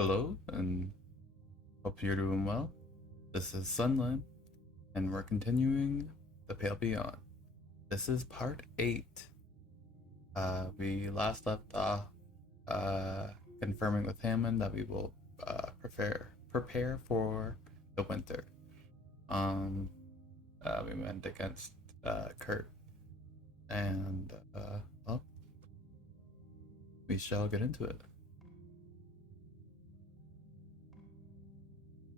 Hello, and hope you're doing well. This is Sunlan, and we're continuing The Pale Beyond. This is part 8. We last left off confirming with Hammond that we will prepare for the winter. We went against Kurt, and well, we shall get into it.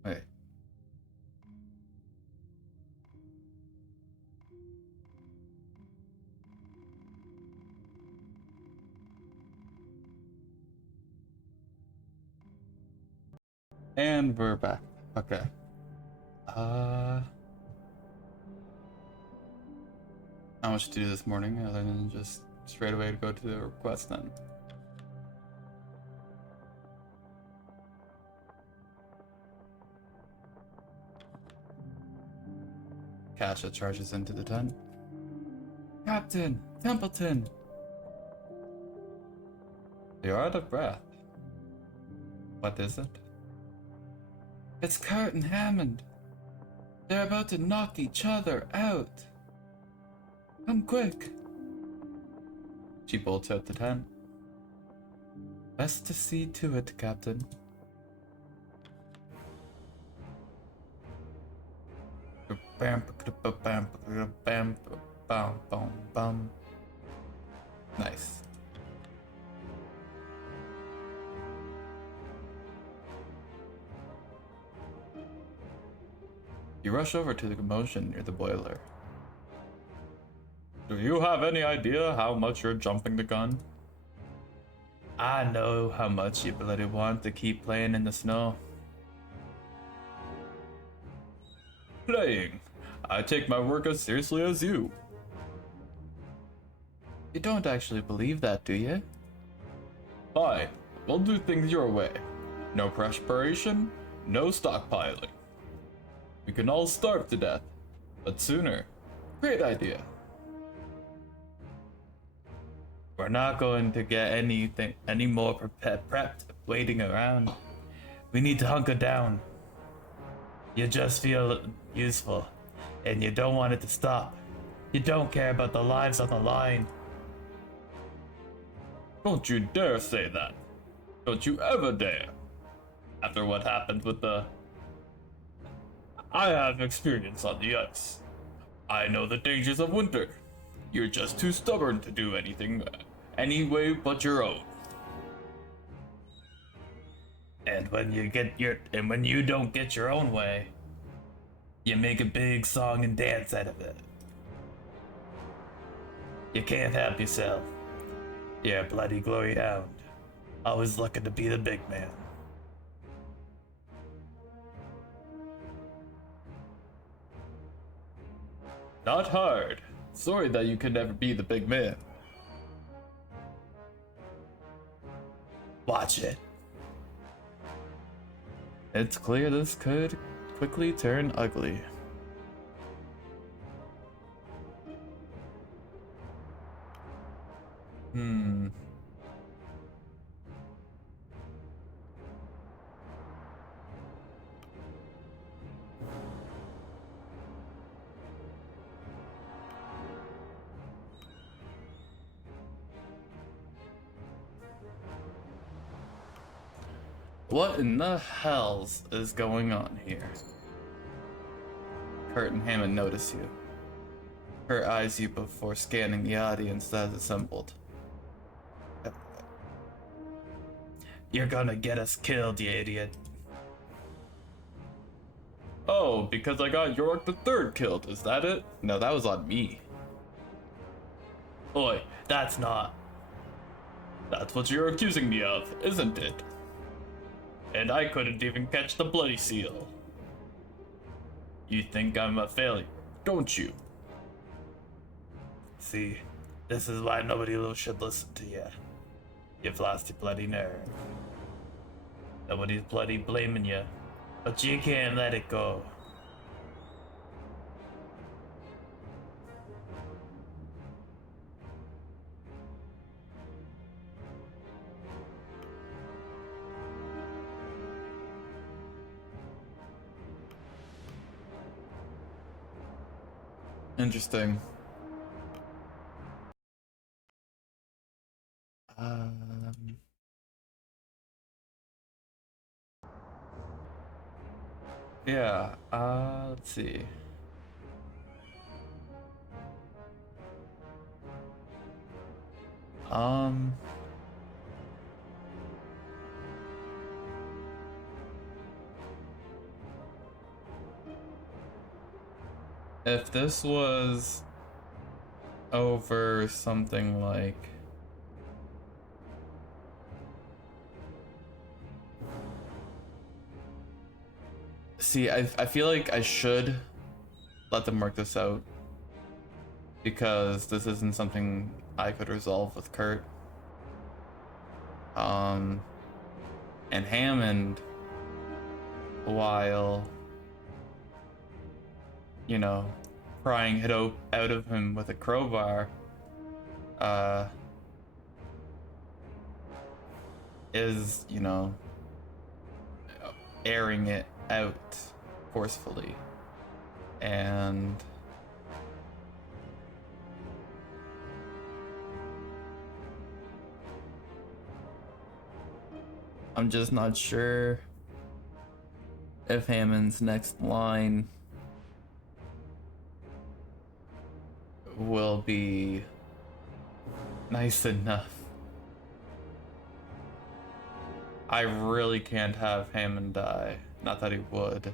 Okay. And we're back. Okay. Not much to do this morning other than just straight away to go to the request then. Kasha charges into the tent. Captain! Templeton! You're out of breath. What is it? It's Kurt and Hammond. They're about to knock each other out. Come quick. She bolts out the tent. Best to see to it, Captain. Nice. You rush over to the commotion near the boiler. Do you have any idea how much you're jumping the gun? I know how much you bloody want to keep playing in the snow. Playing? I take my work as seriously as you. You don't actually believe that, do you? Fine, we'll do things your way. No perspiration, no stockpiling. We can all starve to death, but sooner. Great idea. We're not going to get any more prepped waiting around. We need to hunker down. You just feel useful, and you don't want it to stop. You don't care about the lives on the line. Don't you dare say that. Don't you ever dare. After what happened with the... I have experience on the ice. I know the dangers of winter. You're just too stubborn to do anything any way but your own. And when you don't get your own way, you make a big song and dance out of it. You can't help yourself. You're a bloody glory hound, always looking to be the big man. Not hard. Sorry that you could never be the big man. Watch it. It's clear this could quickly turn ugly. What in the hells is going on here? Kurt and Hammond notice you. Kurt eyes you before scanning the audience that is assembled. You're gonna get us killed, you idiot. Oh, because I got York the Third killed, is that it? No, that was on me. Oi, that's not. That's what you're accusing me of, isn't it? And I couldn't even catch the bloody seal. You think I'm a failure, don't you? See, this is why nobody should listen to you. You've lost your bloody nerve. Nobody's bloody blaming you, but you can't let it go. Interesting. Um, yeah, let's see. Um, if this was over something like, see, I feel like I should let them work this out because this isn't something I could resolve with Kurt. Um, and Hammond, while, you know, prying it out of him with a crowbar, uh, is, you know, airing it out forcefully. And I'm just not sure if Hammond's next line will be nice enough. I really can't have Hammond die. Not that he would.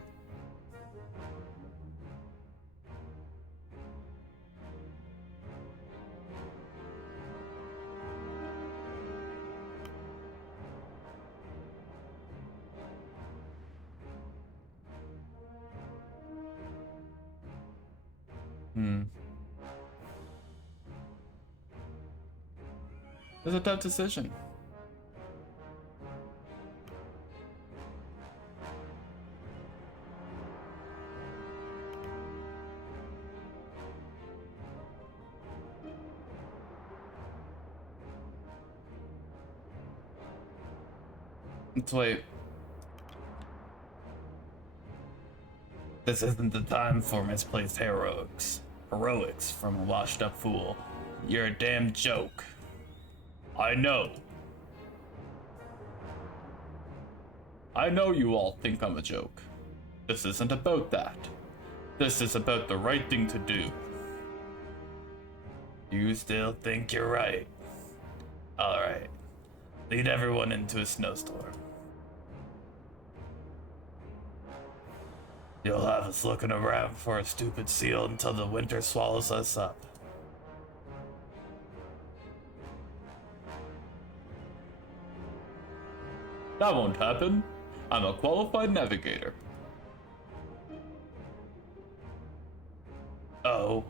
It's a tough decision. Let's wait. This isn't the time for misplaced heroics. Heroics from a washed up fool. You're a damn joke. I know. I know you all think I'm a joke. This isn't about that. This is about the right thing to do. You still think you're right? Alright. Lead everyone into a snowstorm. You'll have us looking around for a stupid seal until the winter swallows us up. That won't happen. I'm a qualified navigator. Oh,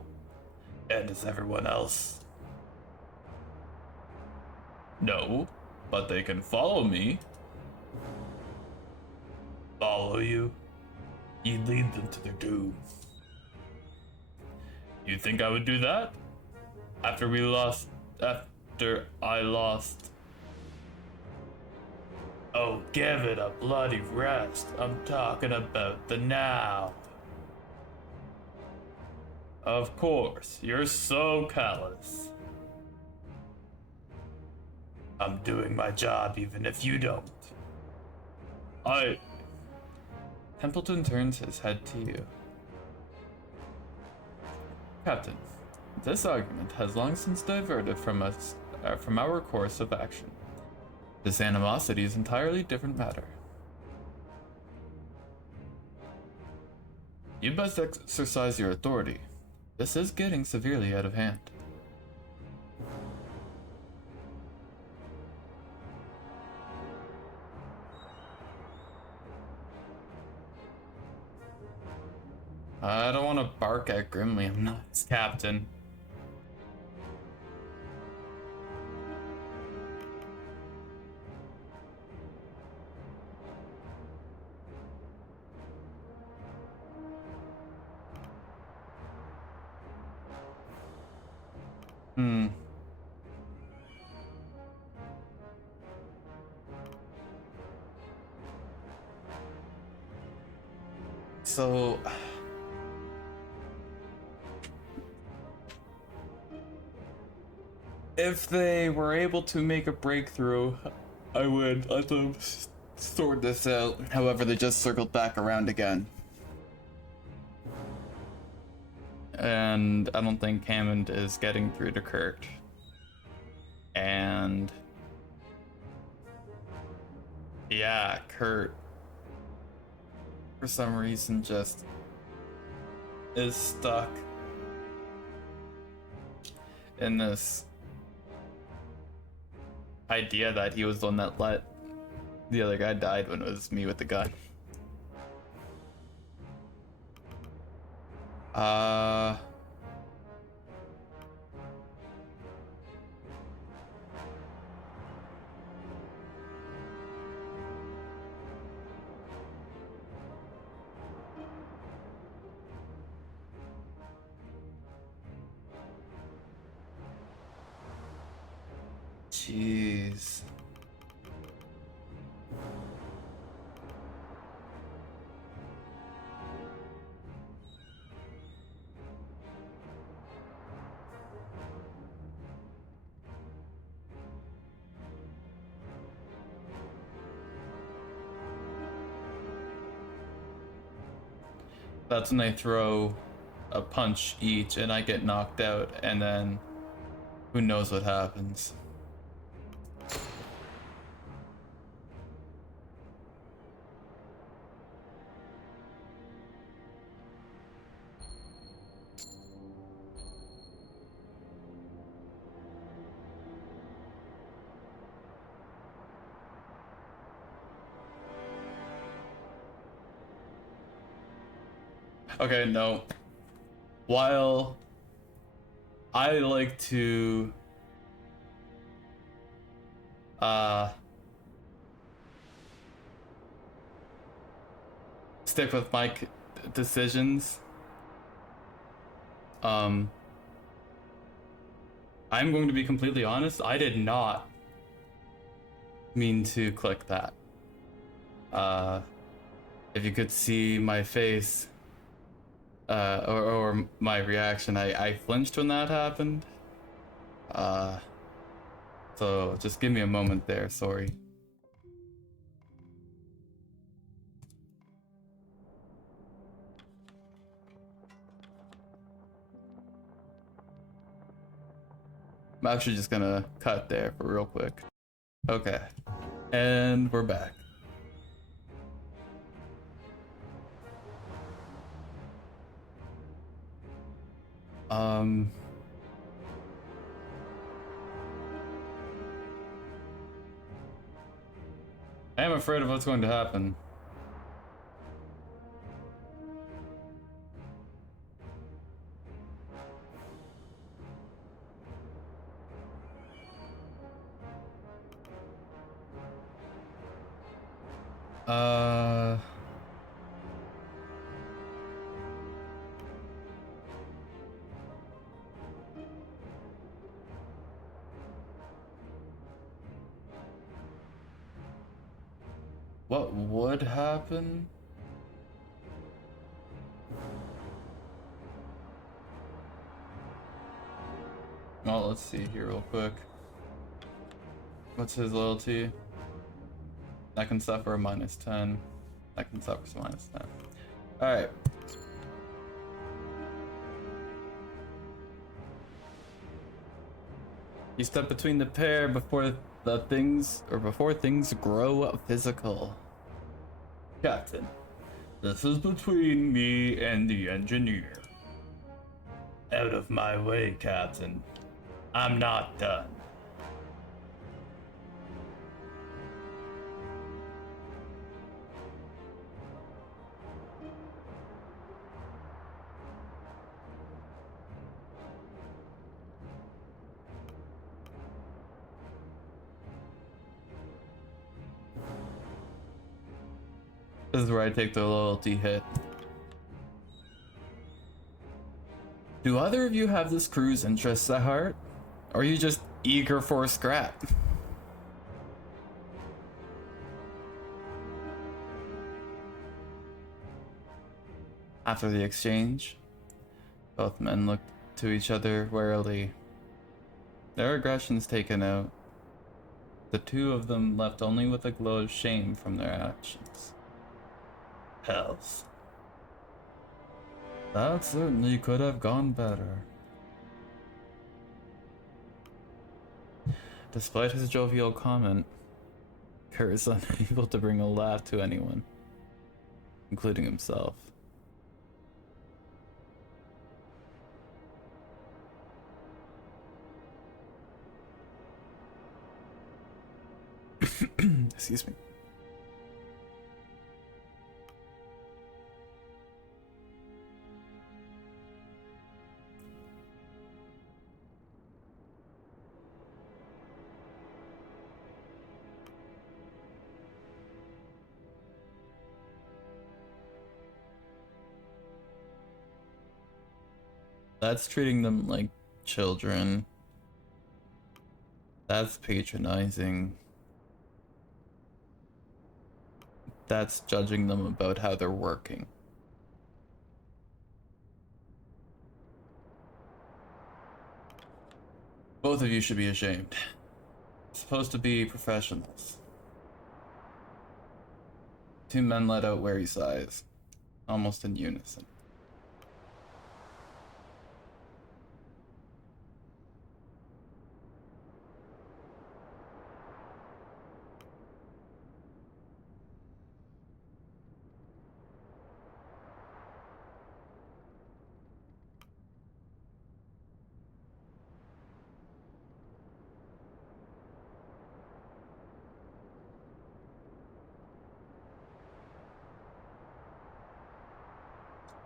and is everyone else? No, but they can follow me. Follow you? You'd lead them to their doom. You think I would do that? After I lost. Oh, give it a bloody rest. I'm talking about the now. Of course, you're so callous. I'm doing my job even if you don't. Templeton turns his head to you. Captain, this argument has long since diverted from our course of action. This animosity is an entirely different matter. You best exercise your authority. This is getting severely out of hand. I don't want to bark at Grimly. I'm not his captain. So If they were able to make a breakthrough, I would let them sort this out. However, they just circled back around again. And I don't think Hammond is getting through to Kurt. And yeah, Kurt, for some reason, just is stuck in this idea that he was the one that let the other guy died when it was me with the gun. Jeez. That's when they throw a punch each and I get knocked out, and then who knows what happens. Okay, no. While I like to stick with my decisions, I'm going to be completely honest, I did not mean to click that. If you could see my face, or my reaction, I flinched when that happened. So just give me a moment there, sorry. I'm actually just gonna cut there for real quick. Okay, and we're back. I am afraid of what's going to happen. What would happen? Well, let's see here real quick. What's his loyalty? I can suffer a -10. I can suffer a -10. Alright. You step between the pair before things grow physical. Captain, this is between me and the engineer. Out of my way, Captain. I'm not done. This is where I take the loyalty hit. Do either of you have this crew's interests at heart? Or are you just eager for a scrap? After the exchange, both men looked to each other warily. Their aggression's taken out. The two of them left only with a glow of shame from their actions. Hells. That certainly could have gone better. Despite his jovial comment, Kurt is unable to bring a laugh to anyone, including himself. Excuse me. That's treating them like children. That's patronizing. That's judging them about how they're working. Both of you should be ashamed. Supposed to be professionals. Two men let out weary sighs, almost in unison.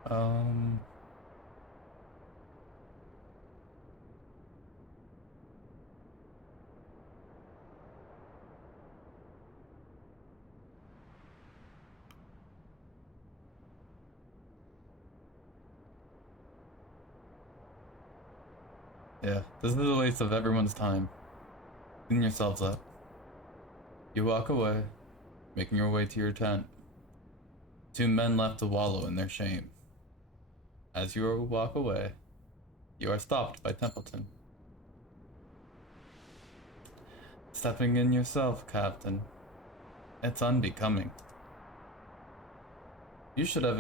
Um... Yeah, this is a waste of everyone's time. Clean yourselves up. You walk away, making your way to your tent. Two men left to wallow in their shame. As you walk away, you are stopped by Templeton. Stepping in yourself, Captain. It's unbecoming. You should have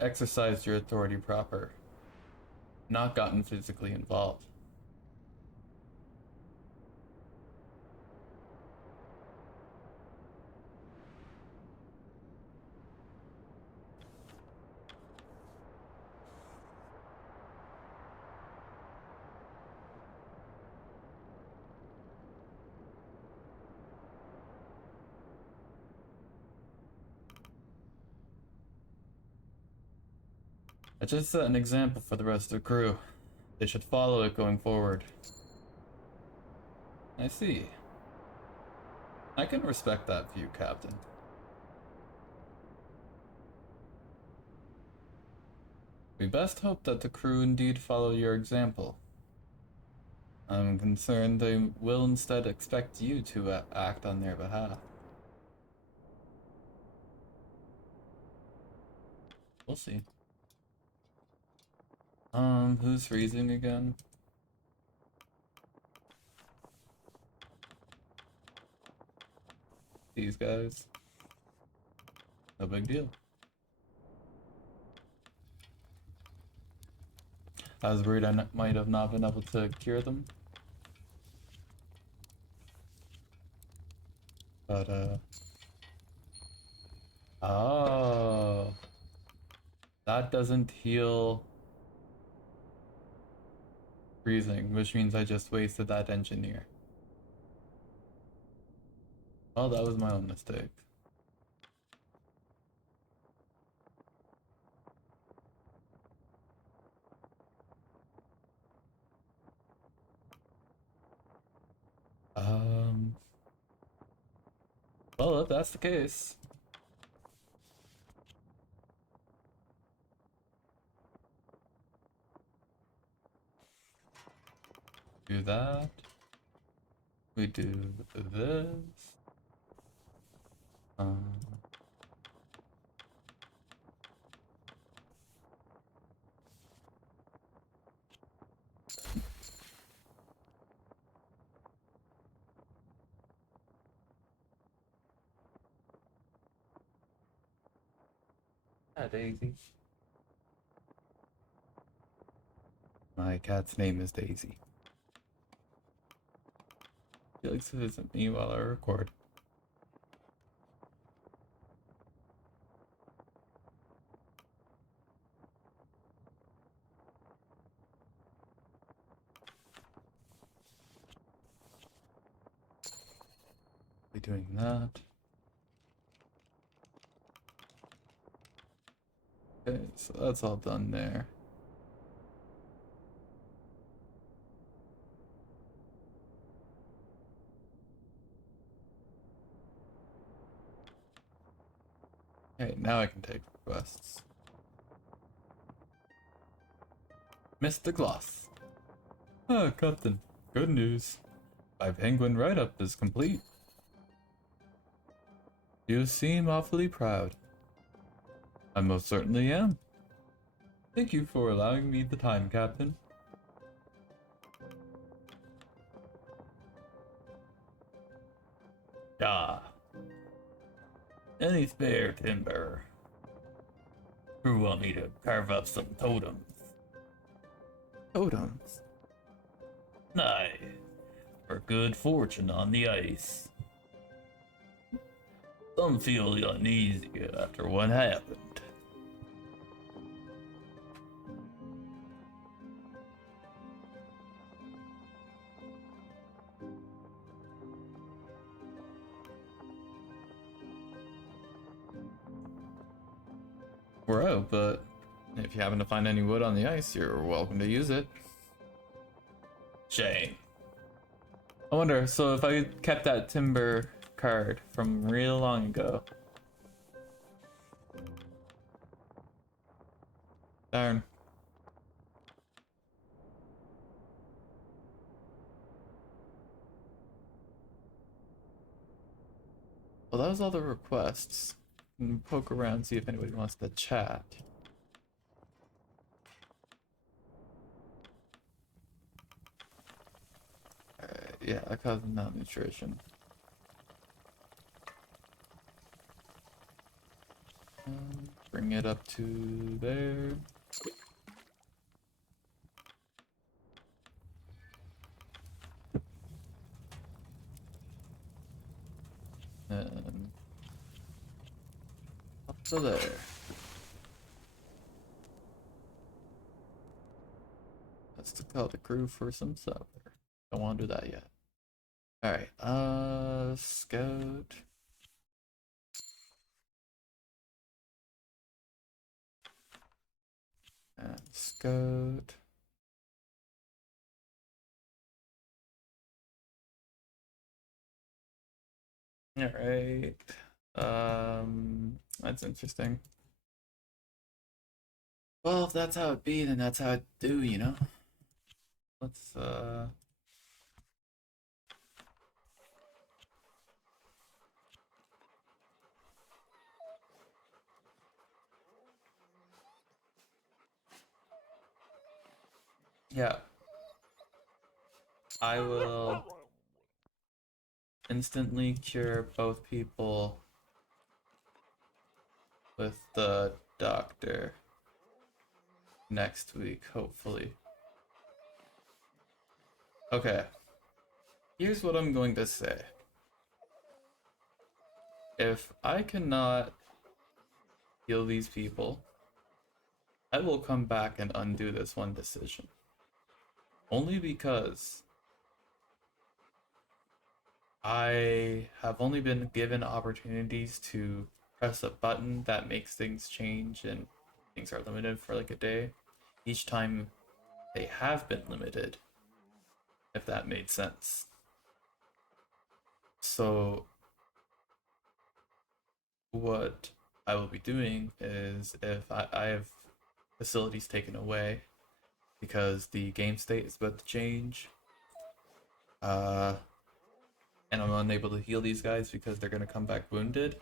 exercised your authority proper, not gotten physically involved. I just set an example for the rest of the crew. They should follow it going forward. I see. I can respect that view, Captain. We best hope that the crew indeed follow your example. I'm concerned they will instead expect you to act on their behalf. We'll see. Who's freezing again? These guys. No big deal. I was worried I might have not been able to cure them. But, oh. That doesn't heal freezing, which means I just wasted that engineer. Well, that was my own mistake. Well, if that's the case, do that. We do this. Hi, Daisy. My cat's name is Daisy. She likes to visit me while I record. Be doing that. Okay, so that's all done there. Okay, now I can take requests. Mr. Gloss. Ah, Captain. Good news. My penguin write-up is complete. You seem awfully proud. I most certainly am. Thank you for allowing me the time, Captain. Ah. Any spare timber? Who want me to carve up some totems? Totems? Aye, for good fortune on the ice. Some feel uneasy after what happened. We're out, but if you happen to find any wood on the ice, you're welcome to use it. Shame. I wonder, so if I kept that timber card from real long ago. Darn. Well, that was all the requests. Poke around, see if anybody wants to chat. Alright, yeah, that causes malnutrition. Bring it up to there. And up to there. Let's call the crew for some supper. Don't want to do that yet. Alright, scout. And scout. Alright. That's interesting. Well, if that's how it be, then that's how it do, you know? Let's, yeah. I will instantly cure both people with the doctor next week, hopefully. Okay. Here's what I'm going to say. If I cannot heal these people, I will come back and undo this one decision. Only because I have only been given opportunities to press a button that makes things change and things are limited for like a day. Each time they have been limited, if that made sense. So what I will be doing is if I have facilities taken away because the game state is about to change, and I'm unable to heal these guys because they're gonna come back wounded,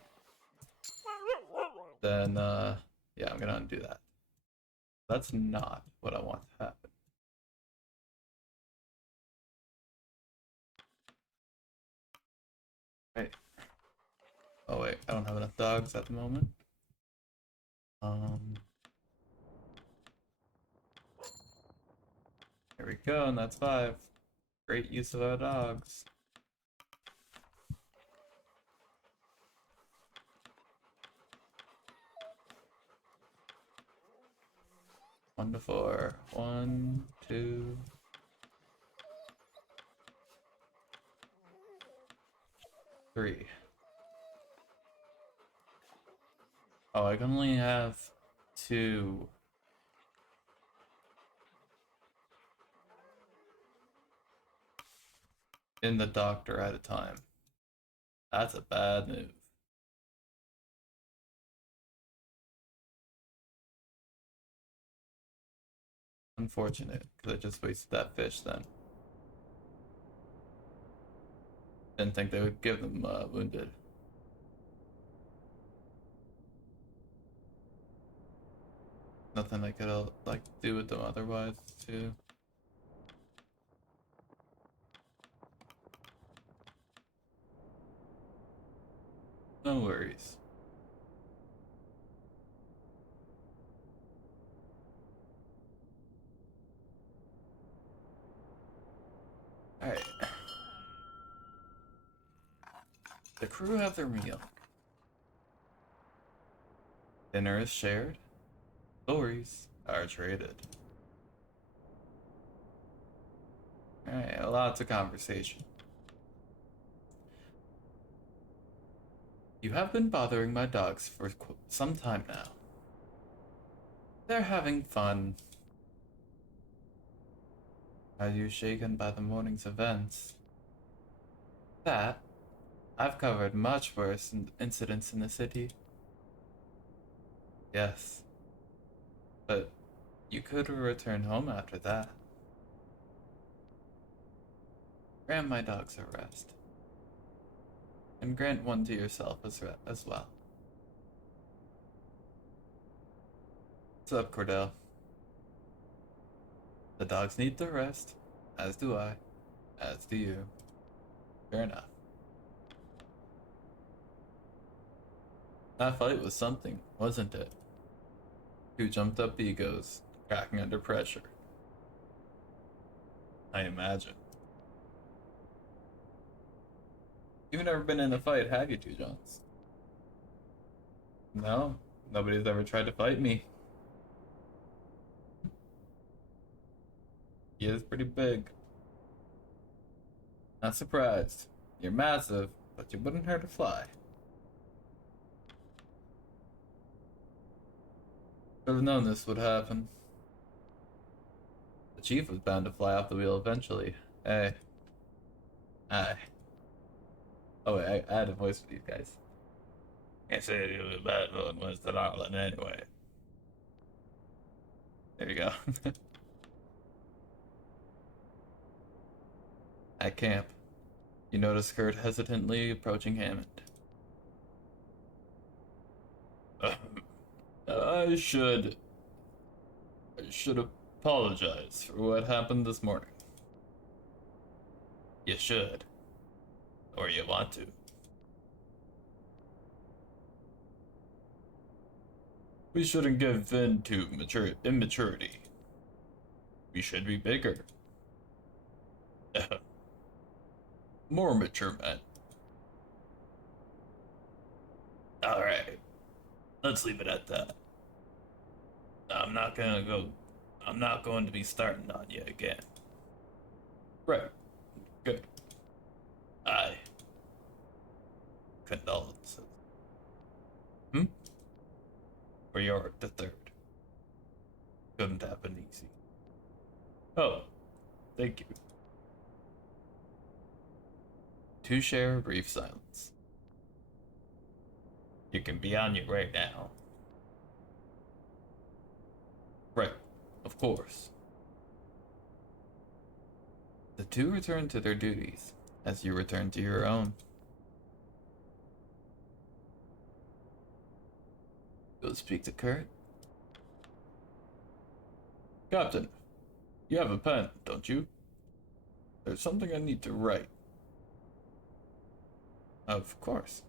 then yeah, I'm gonna undo that. That's not what I want to happen. Right. Oh wait, I don't have enough dogs at the moment. Um, Here we go, and that's 5. Great use of our dogs. One to 4. 1, 2, 3. Oh, I can only have 2. In the doctor at a time. That's a bad move. Unfortunate, because I just wasted that fish then. Didn't think they would give them wounded. Nothing I could like do with them otherwise too. No worries. Alright. The crew have their meal. Dinner is shared. Stories are traded. Alright, lots of conversation. You have been bothering my dogs for some time now. They're having fun. Are you shaken by the morning's events? That I've covered much worse incidents in the city. Yes, but you could return home after that. Grant my dogs a rest. And grant one to yourself as well. What's up, Cordell? The dogs need their rest, as do I, as do you. Fair enough. That fight was something, wasn't it? Two jumped up egos, cracking under pressure. I imagine. You've never been in a fight, have you, Two Johns? No, nobody's ever tried to fight me. He is pretty big. Not surprised. You're massive, but you wouldn't hurt a fly. Should have known this would happen. The chief was bound to fly off the wheel eventually. Hey. Aye. Oh wait, I had a voice for these guys. Can't say he was a bad one, was the Darlin anyway. There you go. At camp, you notice Kurt hesitantly approaching Hammond. I should apologize for what happened this morning. You should. Or you want to. We shouldn't give in to immaturity. We should be bigger. More mature men. Alright. Let's leave it at that. I'm not going to be starting on you again. Right. Good. Aye. Condolences. Hmm? For Yorick the Third. Couldn't happen easy. Oh, thank you. Two share a brief silence. You can be on your way now. Right, of course. The two return to their duties, as you return to your own. Go speak to Kurt. Captain, you have a pen, don't you? There's something I need to write. Of course.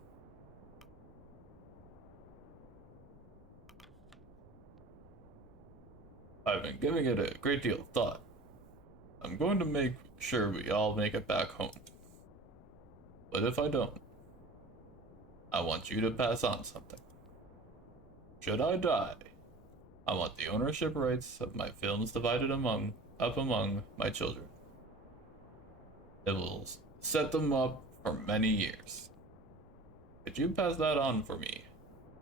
I've been giving it a great deal of thought. I'm going to make sure we all make it back home. But if I don't, I want you to pass on something. Should I die, I want the ownership rights of my films divided among my children. It will set them up for many years. Could you pass that on for me,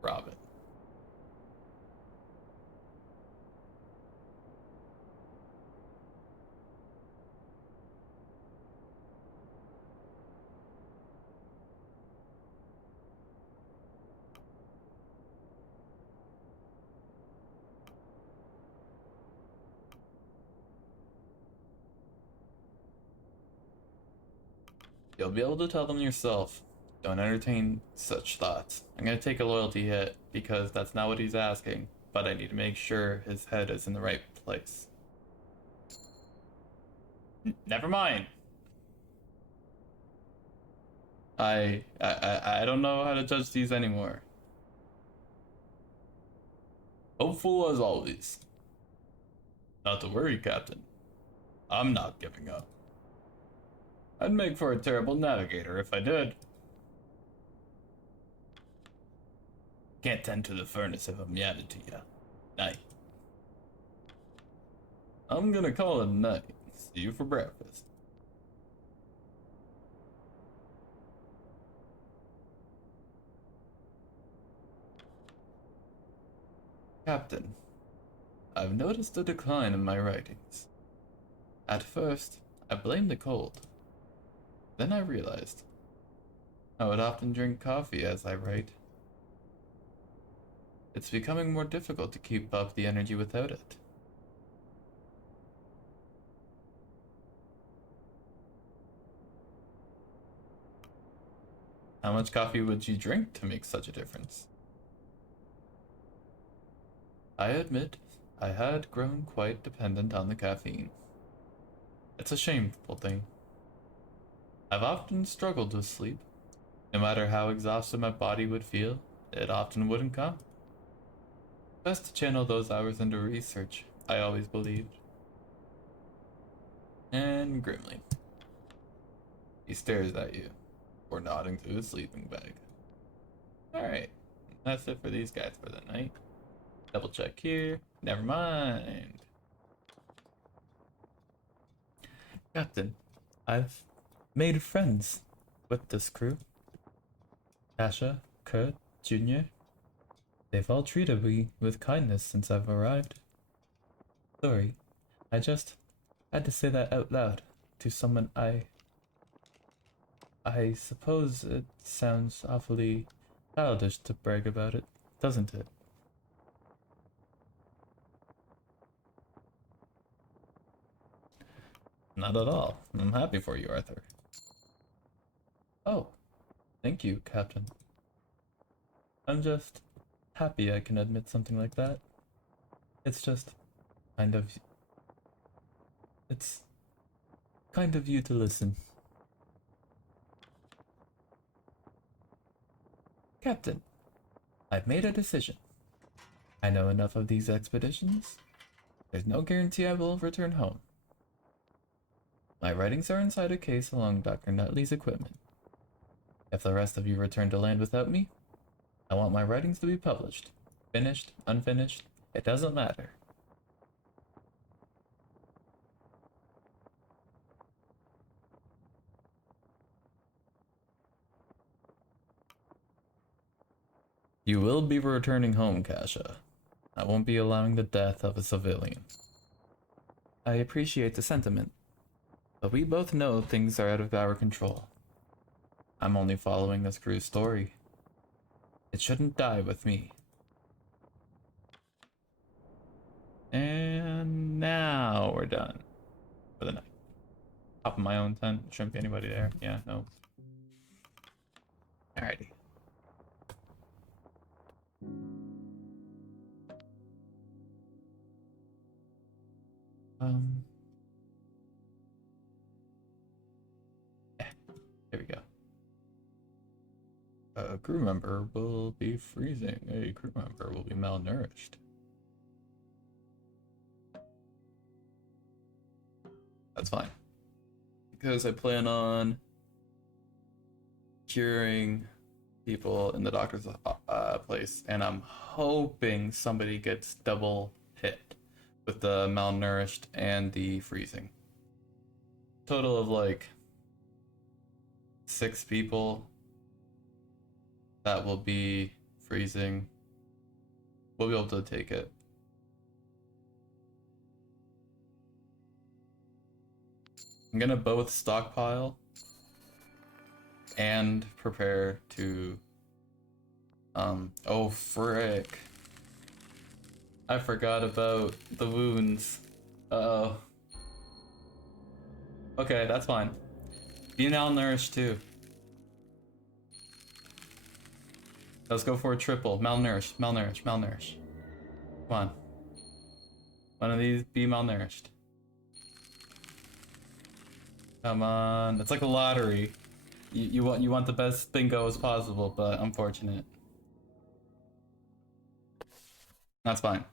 Robin? You'll be able to tell them yourself. Don't entertain such thoughts. I'm gonna take a loyalty hit because that's not what he's asking, but I need to make sure his head is in the right place. Never mind. I don't know how to judge these anymore. Hopeful as always. Not to worry, Captain. I'm not giving up. I'd make for a terrible navigator if I did. Can't tend to the furnace if I'm yabbing to ya. Night. I'm gonna call it a night. See you for breakfast. Captain, I've noticed a decline in my writings. At first, I blamed the cold. Then I realized I would often drink coffee as I write. It's becoming more difficult to keep up the energy without it. How much coffee would you drink to make such a difference? I admit I had grown quite dependent on the caffeine. It's a shameful thing. I've often struggled with sleep. No matter how exhausted my body would feel, it often wouldn't come. Best to channel those hours into research, I always believed. And grimly, he stares at you, before nodding to his sleeping bag. Alright, that's it for these guys for the night. Double check here. Never mind. Captain, I've made friends with this crew. Asha, Kurt, Junior. They've all treated me with kindness since I've arrived. Sorry, I just had to say that out loud to someone I suppose it sounds awfully childish to brag about it, doesn't it? Not at all. I'm happy for you, Arthur. Oh, thank you, Captain. I'm just happy I can admit something like that. It's just kind of. It's kind of you to listen. Captain, I've made a decision. I know enough of these expeditions. There's no guarantee I will return home. My writings are inside a case along Dr. Nutley's equipment. If the rest of you return to land without me, I want my writings to be published. Finished, unfinished, it doesn't matter. You will be returning home, Kasha. I won't be allowing the death of a civilian. I appreciate the sentiment, but we both know things are out of our control. I'm only following this crew's story. It shouldn't die with me. And now we're done for the night. Top of my own tent. Shouldn't be anybody there. Yeah, no. Alrighty. Yeah, there we go. A crew member will be freezing. A crew member will be malnourished. That's fine. Because I plan on curing people in the doctor's place, and I'm hoping somebody gets double hit with the malnourished and the freezing. Total of like 6 people that will be freezing. We'll be able to take it. I'm gonna both stockpile and prepare to oh frick, I forgot about the wounds. Uh-oh. Okay, that's fine. Be malnourished too. Let's go for a triple. Malnourished, malnourished, malnourished. Come on. One of these be malnourished. Come on. It's like a lottery. You want the best bingo as possible, but unfortunate. That's fine.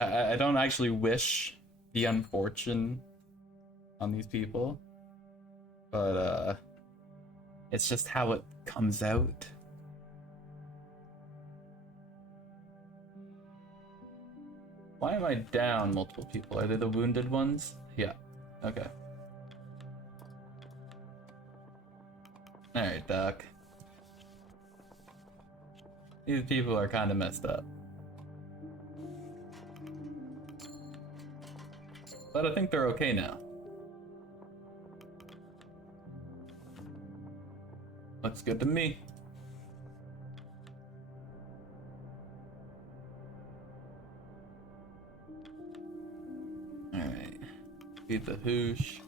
I don't actually wish the unfortune on these people, but it's just how it comes out. Why am I down multiple people? Are they the wounded ones? Yeah. Okay. Alright, Doc. These people are kind of messed up. But I think they're okay now. Looks good to me. Alright. Feed the hoosh.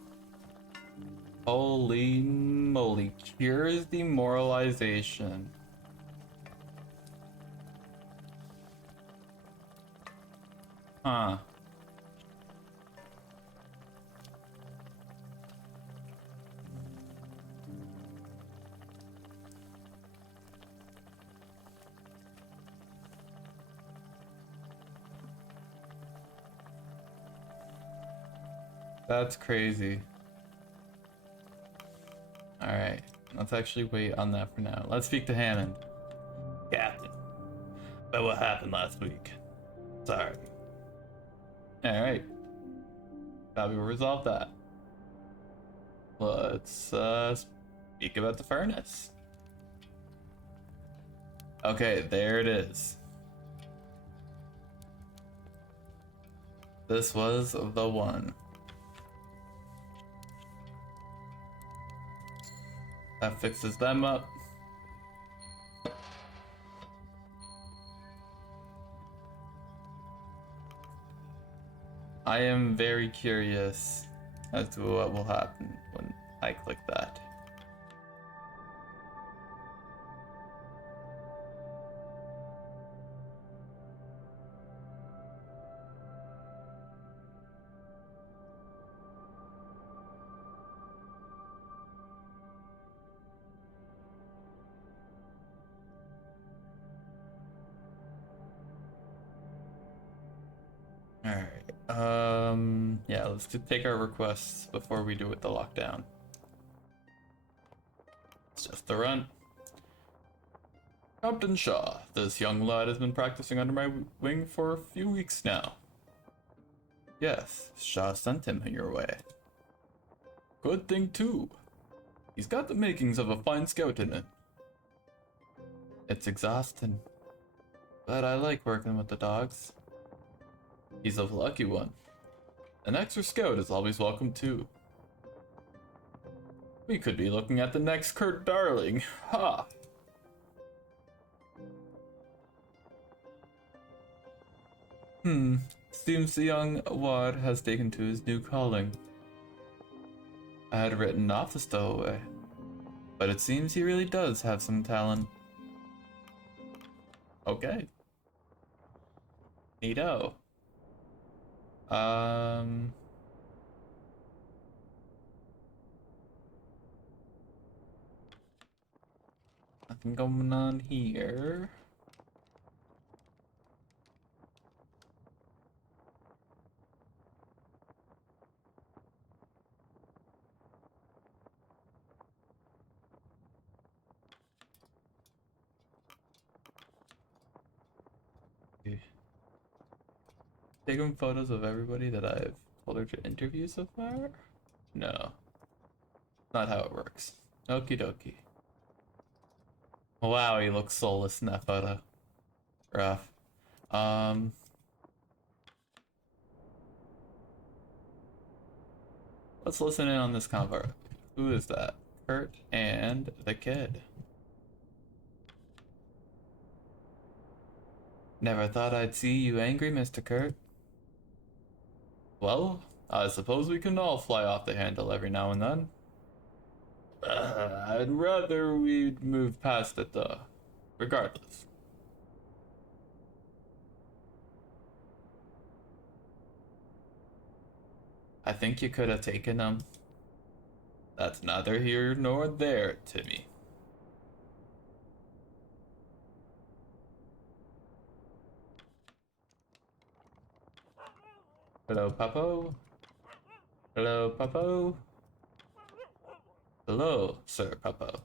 Holy moly. Cures demoralization. Huh. That's crazy. Alright, let's actually wait on that for now. Let's speak to Hammond. Captain, about what happened last week. Sorry. Alright. Thought we will resolve that. Let's speak about the furnace. Okay, there it is. This was the one. That fixes them up. I am very curious as to what will happen when I click that. Yeah, let's take our requests before we do with the lockdown. It's just a run. Captain Shaw, this young lad has been practicing under my wing for a few weeks now. Yes, Shaw sent him your way. Good thing too. He's got the makings of a fine scout in it. It's exhausting, but I like working with the dogs. He's a lucky one. An extra scout is always welcome too. We could be looking at the next Kurt Darling. Ha! Seems the young wad has taken to his new calling. I had written off the stowaway, but it seems he really does have some talent. Okay. Neato. Nothing going on here. dokie. Taking photos of everybody that I've told her to interview so far? No, not how it works. Okie dokie. Wow, he looks soulless in that photo. Rough. Um, let's listen in on this convo. Who is that? Kurt and the kid. Never thought I'd see you angry, Mr. Kurt. Well, I suppose we can all fly off the handle every now and then. I'd rather we'd move past it though. Regardless. I think you could have taken him. That's neither here nor there, Timmy. Hello, Papo. Hello, Papo. Hello, Sir Papo.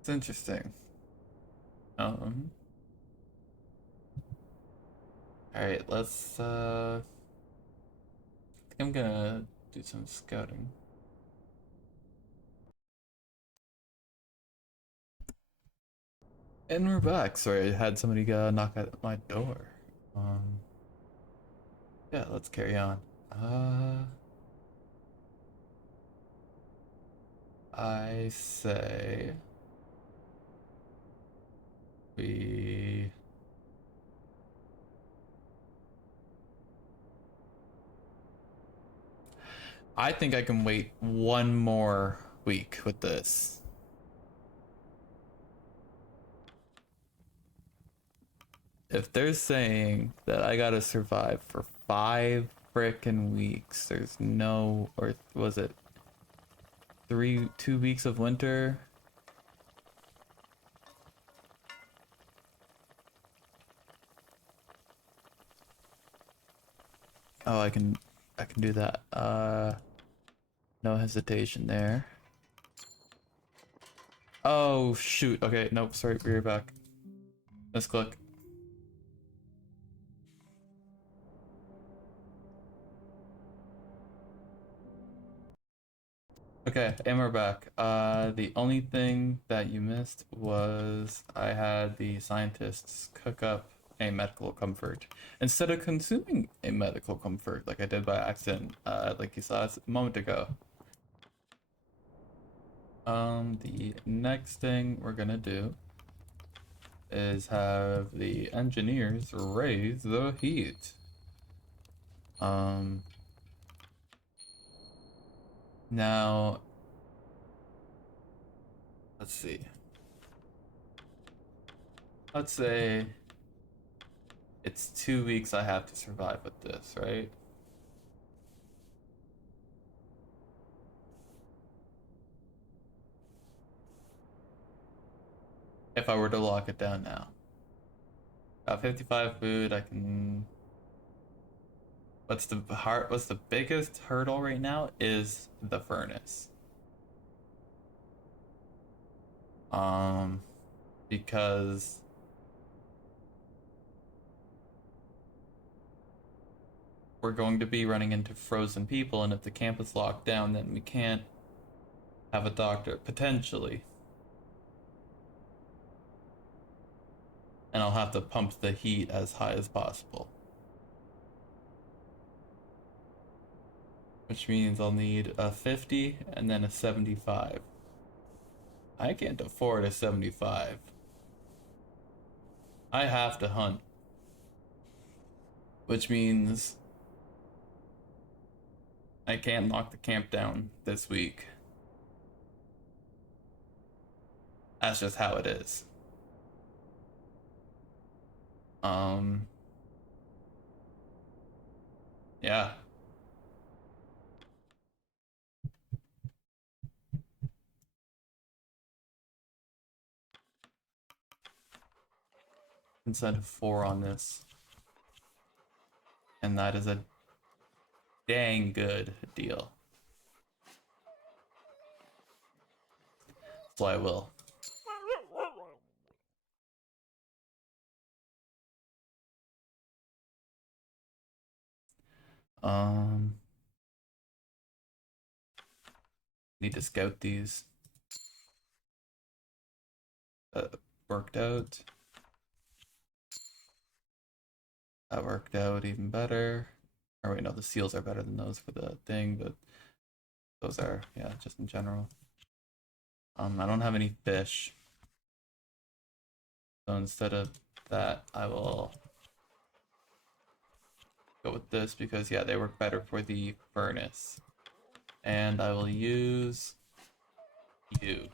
It's interesting. Um. All right, let's. I think I'm gonna do some scouting. And we're back. Sorry, I had somebody knock at my door. Um. Yeah, let's carry on. I say we. I think I can wait one more week with this. If they're saying that I gotta survive for 5 frickin' weeks, there's no, or was it 2 weeks of winter? Oh, I can do that. No hesitation there. Oh shoot. Okay, nope. Sorry, we're back. Misclick. Okay, and we're back. The only thing that you missed was I had the scientists cook up a medical comfort instead of consuming a medical comfort like I did by accident, like you saw a moment ago. The next thing we're gonna do is have the engineers raise the heat. Um, Now, let's see. Let's say it's 2 weeks I have to survive with this, right? If I were to lock it down now. Got 55 food, I can. What's the biggest hurdle right now is the furnace. Um, because we're going to be running into frozen people, and if the camp is locked down, then we can't have a doctor, potentially. And I'll have to pump the heat as high as possible. Which means I'll need a 50 and then a 75. I can't afford a 75. I have to hunt. Which means I can't lock the camp down this week. That's just how it is. Um, yeah. Incentive 4 on this. And that is a dang good deal. So I will. Um, need to scout these. Worked out. That worked out even better. Or wait, no, the seals are better than those for the thing, but those are, yeah, just in general. I don't have any fish. So instead of that, I will go with this because, yeah, they work better for the furnace. And I will use you.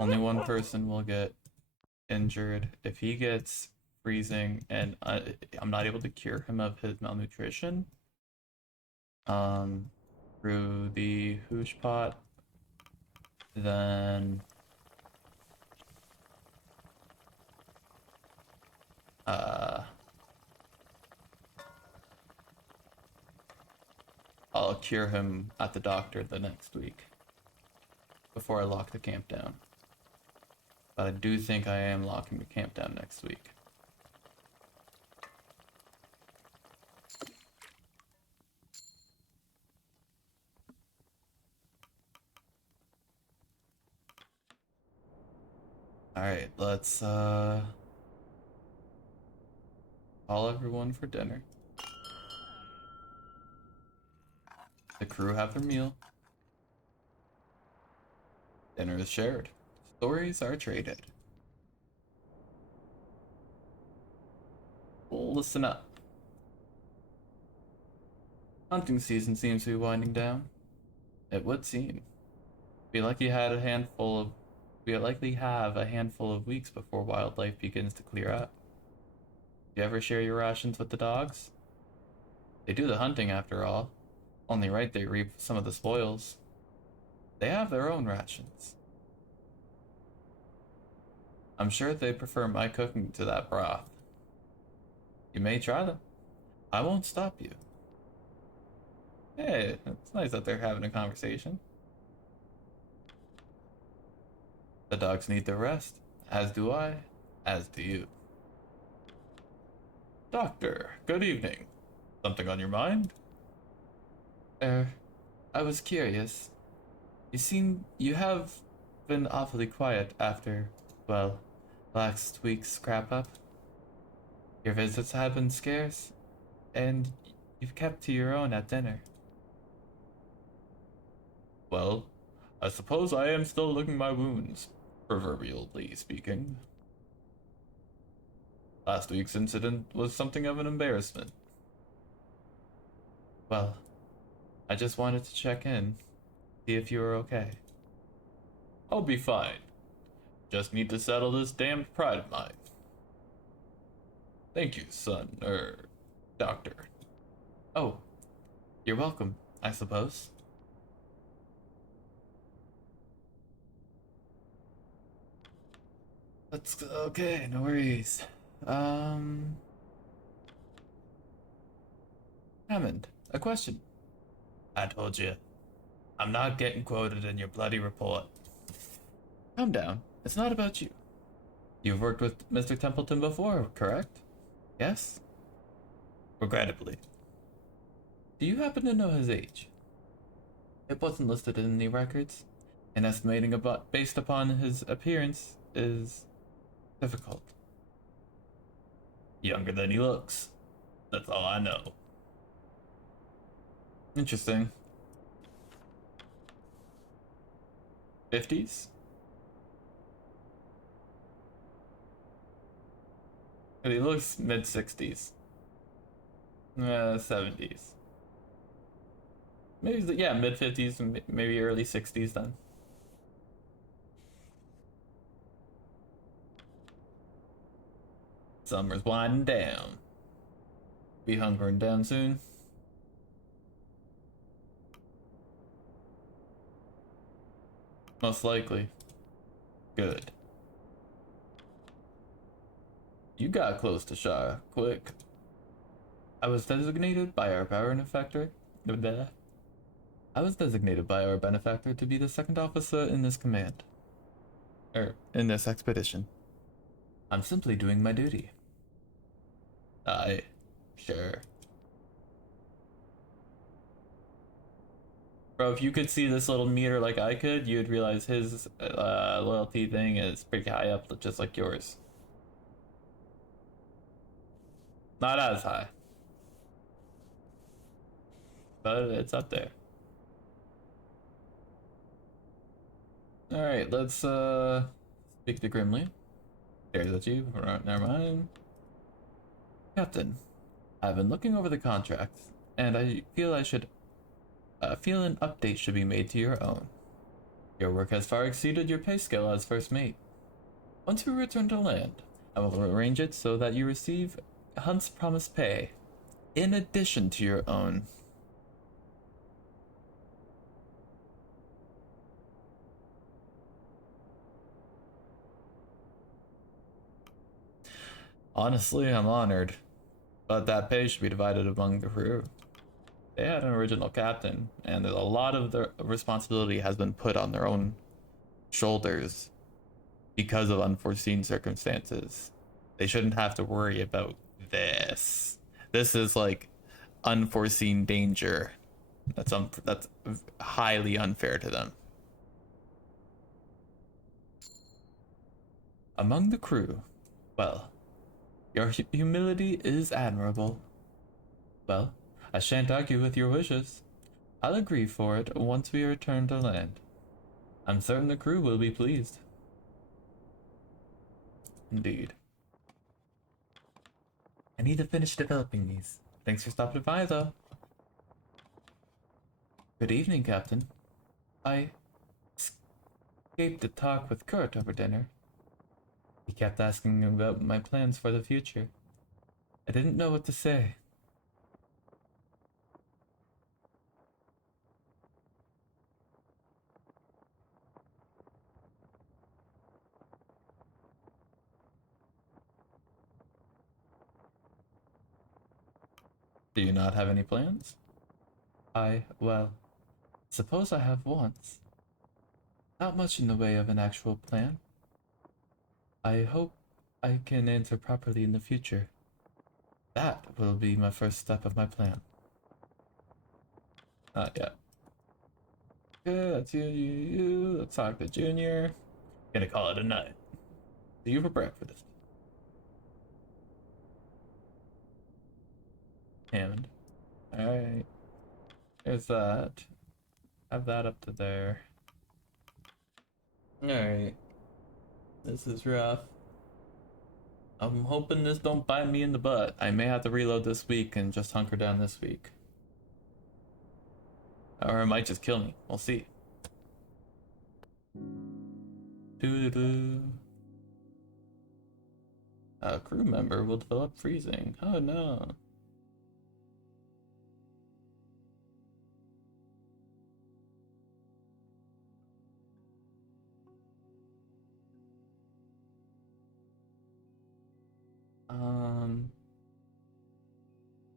Only one person will get injured. If he gets freezing and I'm not able to cure him of his malnutrition, through the hoosh pot, then I'll cure him at the doctor the next week before I lock the camp down. But I do think I am locking the camp down next week. Alright, let's call everyone for dinner. The crew have their meal. Dinner is shared. Stories are traded. Listen up. Hunting season seems to be winding down. It would seem. We likely had a handful of we likely have a handful of weeks before wildlife begins to clear up. Do you ever share your rations with the dogs? They do the hunting after all. Only right they reap some of the spoils. They have their own rations. I'm sure they prefer my cooking to that broth. You may try them. I won't stop you. Hey, it's nice that they're having a conversation. The dogs need their rest, as do I, as do you. Doctor, good evening. Something on your mind? Er, I was curious. You have been awfully quiet after, well, last week's scrap up. Your visits have been scarce, and you've kept to your own at dinner. Well, I suppose I am still licking my wounds, proverbially speaking. Last week's incident was something of an embarrassment. Well, I just wanted to check in, see if you were okay. I'll be fine. Just need to settle this damned pride of mine. Thank you, son, doctor. Oh, you're welcome, I suppose. That's okay, no worries. Um, Hammond, a question. I told you, I'm not getting quoted in your bloody report. Calm down, it's not about you. You've worked with Mr. Templeton before, correct? Yes? Regrettably. Do you happen to know his age? It wasn't listed in any records, and estimating about based upon his appearance is difficult. Younger than he looks. That's all I know. Interesting. 50s? And he looks mid 60s. 70s. Maybe, yeah, mid 50s and maybe early 60s then. Summer's winding down. Be hunkering down soon. Most likely. Good. You got close to Shah, quick. I was designated by our benefactor. I was designated by our benefactor to be the second officer in this command. In this expedition. I'm simply doing my duty. Aye, sure. Bro, if you could see this little meter like I could, you'd realize his loyalty thing is pretty high up, just like yours. Not as high, but it's up there. Alright, let's speak to Grimly. Stares at you. Never mind. Captain, I've been looking over the contracts, and I feel feel an update should be made to your own. Your work has far exceeded your pay scale as first mate. Once we return to land, I will arrange it so that you receive Hunt's promised pay, in addition to your own. Honestly, I'm honored, but that pay should be divided among the crew. They had an original captain, and a lot of the responsibility has been put on their own shoulders because of unforeseen circumstances. They shouldn't have to worry about this. This is like unforeseen danger. That's highly unfair to them. Among the crew, well, your humility is admirable. Well, I shan't argue with your wishes. I'll agree for it once we return to land. I'm certain the crew will be pleased. Indeed. I need to finish developing these. Thanks for stopping by, though. Good evening, Captain. I escaped a talk with Kurt over dinner. He kept asking about my plans for the future. I didn't know what to say. Do you not have any plans? Well, suppose I have wants. Not much in the way of an actual plan. I hope I can answer properly in the future. That will be my first step of my plan. Not yet. Okay, that's you. Let's talk to Junior. Gonna call it a night. See you for breakfast. Hammond. Alright. There's that. Have that up to there. Alright. This is rough. I'm hoping this don't bite me in the butt. I may have to reload this week and just hunker down this week. Or it might just kill me. We'll see. Doo-doo-doo. A crew member will develop freezing. Oh no.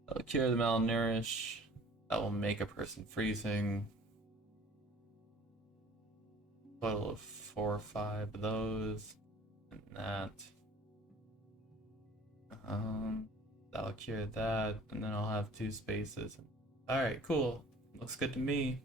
That'll cure the malnourish. That will make a person freezing. Total of 4 or 5 of those. And that. That'll cure that. And then I'll have 2 spaces. Alright, cool. Looks good to me.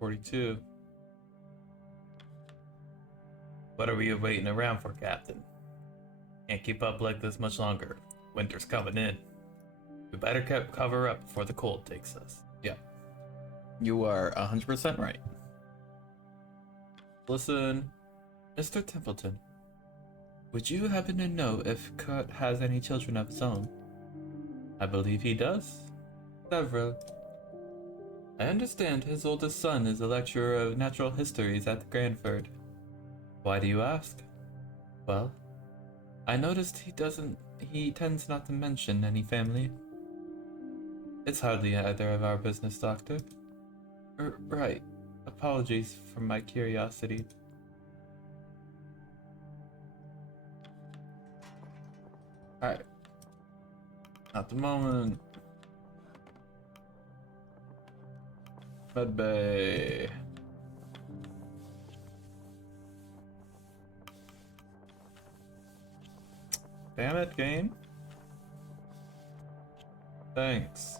42. What are we waiting around for, Captain? Can't keep up like this much longer. Winter's coming in. We better cover up before the cold takes us. Yeah. You are 100% right. Listen, Mr. Templeton, would you happen to know if Kurt has any children of his own? I believe he does. Several. I understand his oldest son is a lecturer of natural histories at Granford. Why do you ask? Well, I noticed he tends not to mention any family. It's hardly either of our business, Doctor. Right. Apologies for my curiosity. Alright. At the moment. Medbay. Damn it, game. Thanks.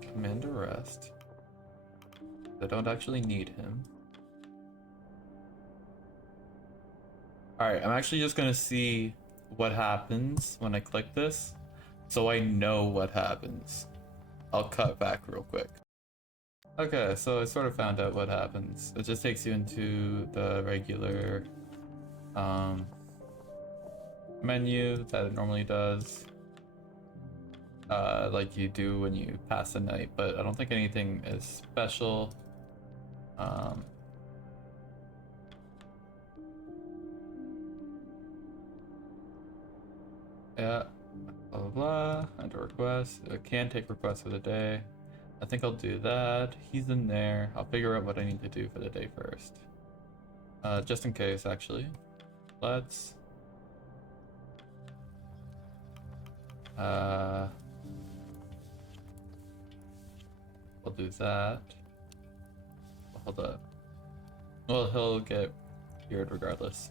Commander Rest. I don't actually need him. Alright, I'm actually just gonna see what happens when I click this, so I know what happens. I'll cut back real quick. Okay, so I sort of found out what happens. It just takes you into the regular menu that it normally does. Like you do when you pass a night, but I don't think anything is special. Yeah, blah blah blah. Enter request. I can take requests for the day. I think I'll do that. He's in there. I'll figure out what I need to do for the day first. Just in case, actually. Let's... we'll do that. Hold up. Well, he'll get cured regardless.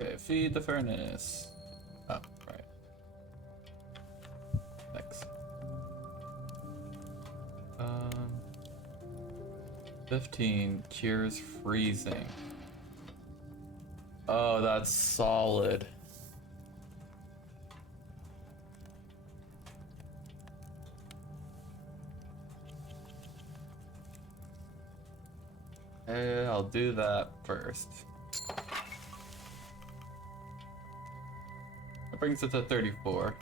Okay, feed the furnace. Oh, right. Thanks. 15 cures freezing. Oh, that's solid. I'll do that first. That brings it to 34.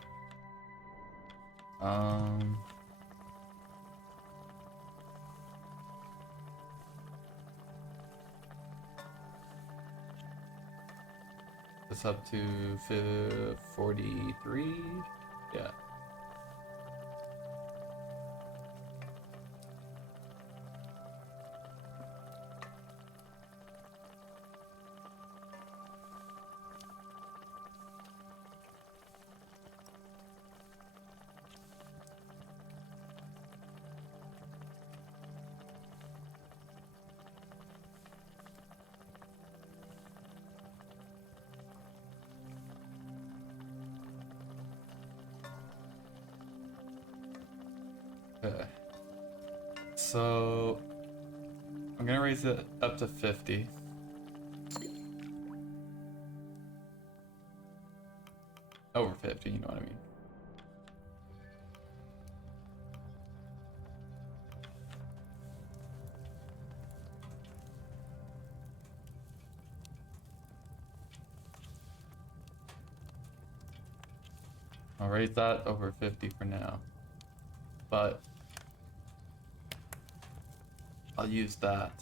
It's up to 43. Yeah. Okay. So I'm gonna raise it up to 50. Over 50, you know what I mean. I'll raise that over 50 for now. But I'll use that.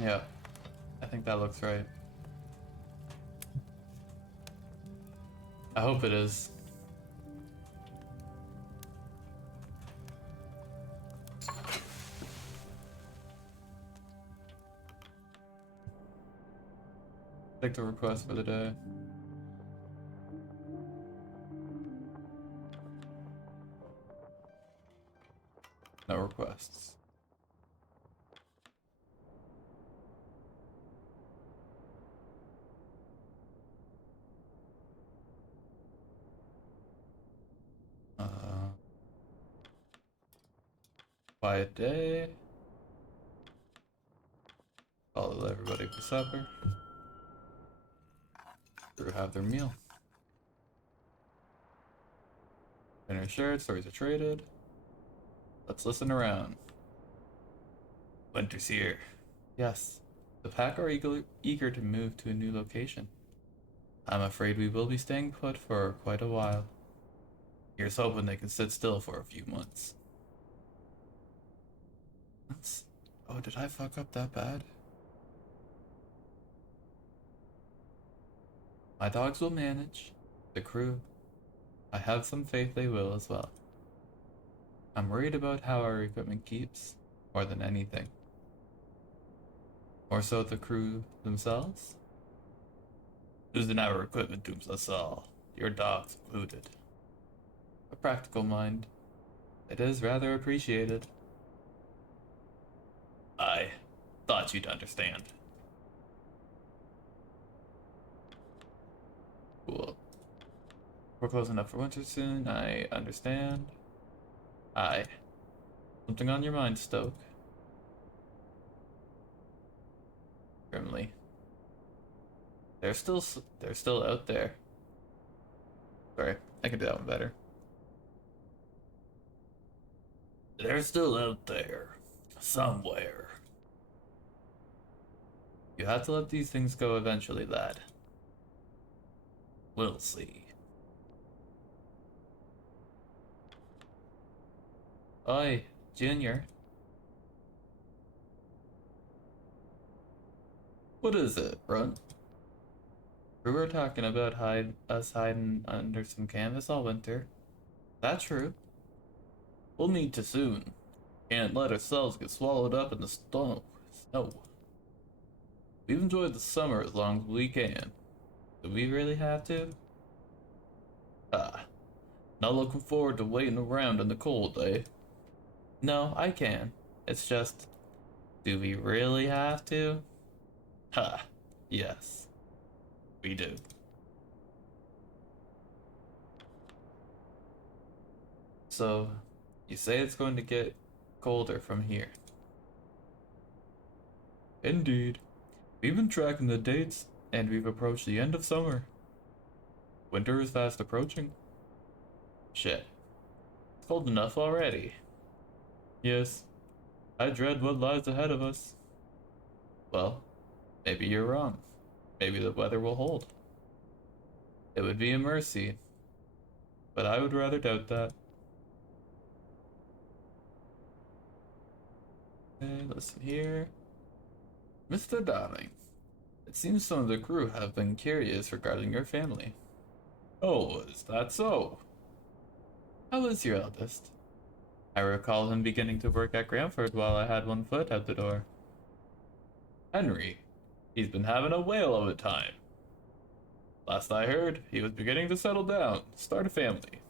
Yeah, I think that looks right. I hope it is. Take the request for the day. No requests. Quiet day. Call everybody for supper. Crew have their meal. Dinner shared, stories are traded. Let's listen around. Winter's here. Yes, the pack are eager to move to a new location. I'm afraid we will be staying put for quite a while. Here's hoping they can sit still for a few months. Oh, did I fuck up that bad? My dogs will manage. The crew. I have some faith they will as well. I'm worried about how our equipment keeps, more than anything. More so the crew themselves? Losing our equipment dooms us all, your dogs included. A practical mind. It is rather appreciated. I thought you'd understand. Cool. We're closing up for winter soon, I understand. Aye. Something on your mind, Stoke? Grimly. They're still out there. Sorry, I can do that one better. They're still out there. Somewhere. You have to let these things go eventually, lad. We'll see. Oi, Junior. What is it, Runt? We were talking about us hiding under some canvas all winter. That true? We'll need to soon. Can't let ourselves get swallowed up in the snow. We've enjoyed the summer as long as we can. Do we really have to? Ah, not looking forward to waiting around in the cold, eh? No, I can. It's just, do we really have to? Ha, yes, we do. So, you say it's going to get colder from here. Indeed. We've been tracking the dates, and we've approached the end of summer. Winter is fast approaching. Shit. It's cold enough already. Yes. I dread what lies ahead of us. Well, maybe you're wrong. Maybe the weather will hold. It would be a mercy, but I would rather doubt that. Okay, listen here. Mr. Darling, it seems some of the crew have been curious regarding your family. Oh, is that so? How is your eldest? I recall him beginning to work at Granford while I had one foot out the door. Henry, he's been having a whale of a time. Last I heard, he was beginning to settle down, start a family.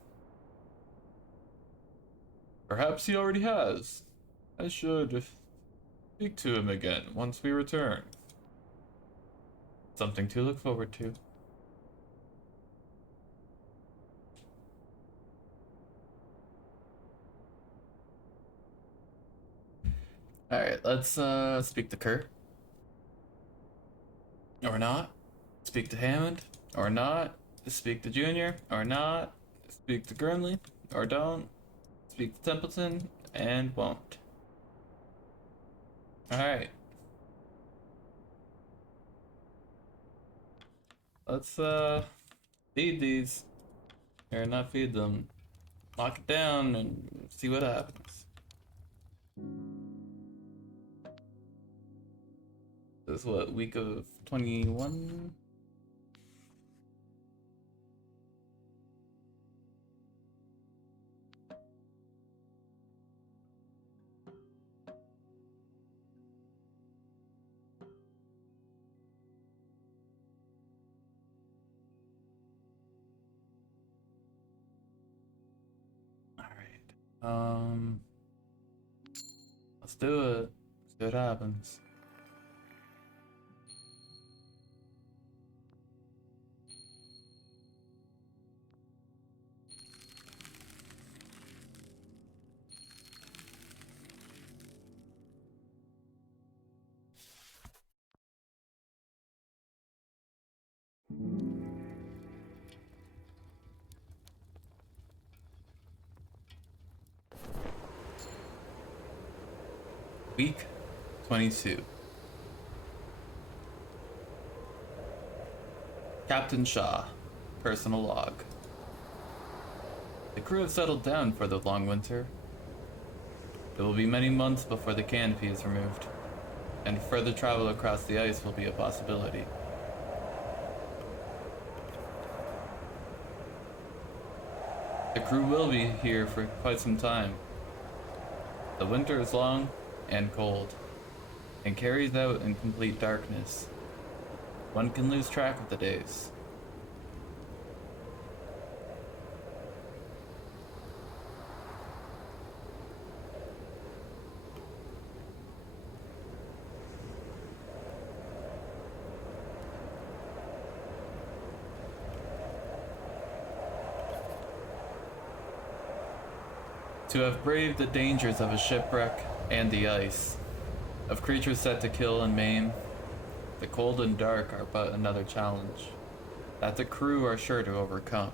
Perhaps he already has. I should speak to him again once we return. Something to look forward to. Alright, let's speak to Kurt. Or not. Speak to Hammond. Or not. Speak to Junior. Or not. Speak to Grimley. Or don't. Speak to Templeton. And won't. Alright. Let's feed these. Or not feed them. Lock it down and see what happens. This is what, week of 21? Alright. do it. See what happens. Week 22. Captain Shaw, personal log. The crew have settled down for the long winter. It will be many months before the canopy is removed, and further travel across the ice will be a possibility. The crew will be here for quite some time. The winter is long and cold, and carries out in complete darkness. One can lose track of the days. To have braved the dangers of a shipwreck and the ice, of creatures set to kill and maim, the cold and dark are but another challenge that the crew are sure to overcome.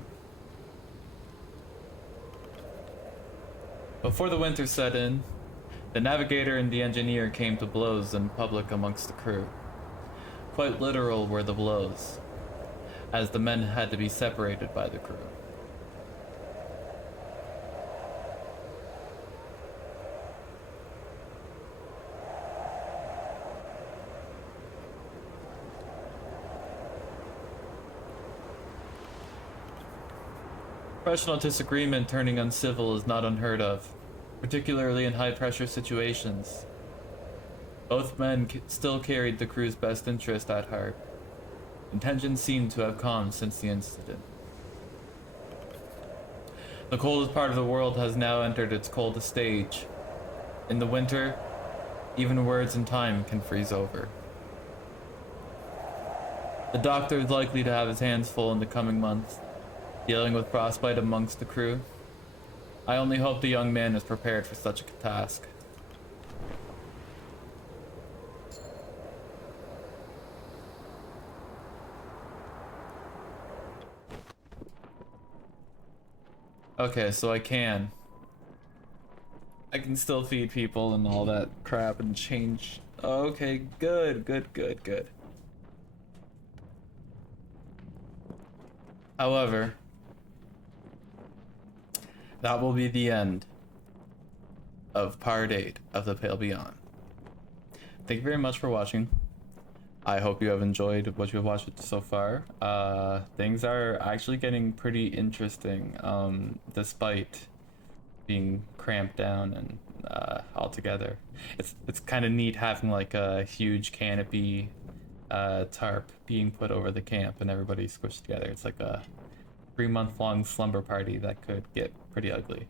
Before the winter set in, the navigator and the engineer came to blows in public amongst the crew. Quite literal were the blows, as the men had to be separated by the crew. Professional disagreement turning uncivil is not unheard of, particularly in high-pressure situations. Both men still carried the crew's best interest at heart. Intentions seemed to have calmed since the incident. The coldest part of the world has now entered its coldest stage. In the winter, even words and time can freeze over. The doctor is likely to have his hands full in the coming months, dealing with frostbite amongst the crew. I only hope the young man is prepared for such a task. Okay, so I can still feed people and all that crap and change. Okay, good. However, that will be the end of part 8 of The Pale Beyond. Thank you very much for watching. I hope you have enjoyed what you've watched so far. Things are actually getting pretty interesting, despite being cramped down and all together. It's kind of neat having like a huge canopy tarp being put over the camp and everybody squished together. It's like a 3-month-long slumber party that could get pretty ugly.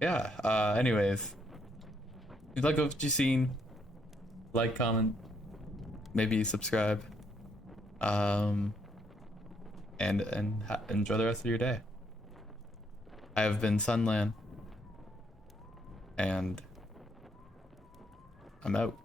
Yeah, anyways, if you like what you've seen, like, comment, maybe subscribe, and enjoy the rest of your day. I have been Sunlan, and I'm out.